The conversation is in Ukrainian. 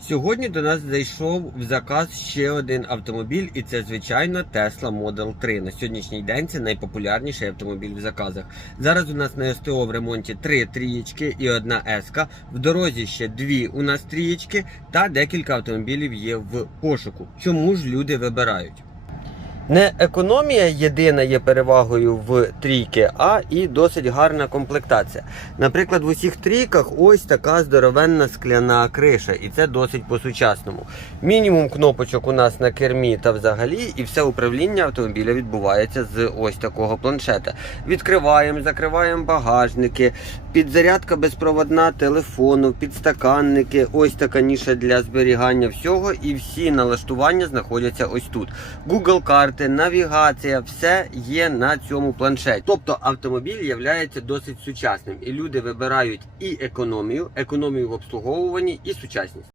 Сьогодні до нас зайшов в заказ ще один автомобіль, і це звичайно Tesla Model 3. На сьогоднішній день це найпопулярніший автомобіль в заказах. Зараз у нас на СТО в ремонті три трієчки і одна еска. В дорозі ще дві у нас трієчки та декілька автомобілів є в пошуку. Чому ж люди вибирають? Не економія єдина є перевагою в трійки, а і досить гарна комплектація. Наприклад, в усіх трійках ось така здоровенна скляна криша, і це досить по-сучасному. Мінімум кнопочок у нас на кермі та взагалі, і все управління автомобіля відбувається з ось такого планшета. Відкриваємо, закриваємо багажники, підзарядка безпроводна телефону, підстаканники, ось така ніша для зберігання всього, і всі налаштування знаходяться ось тут. Google карти, навігація, все є на цьому планшеті. Тобто автомобіль є досить сучасним, і люди вибирають і економію, економію в обслуговуванні, і сучасність.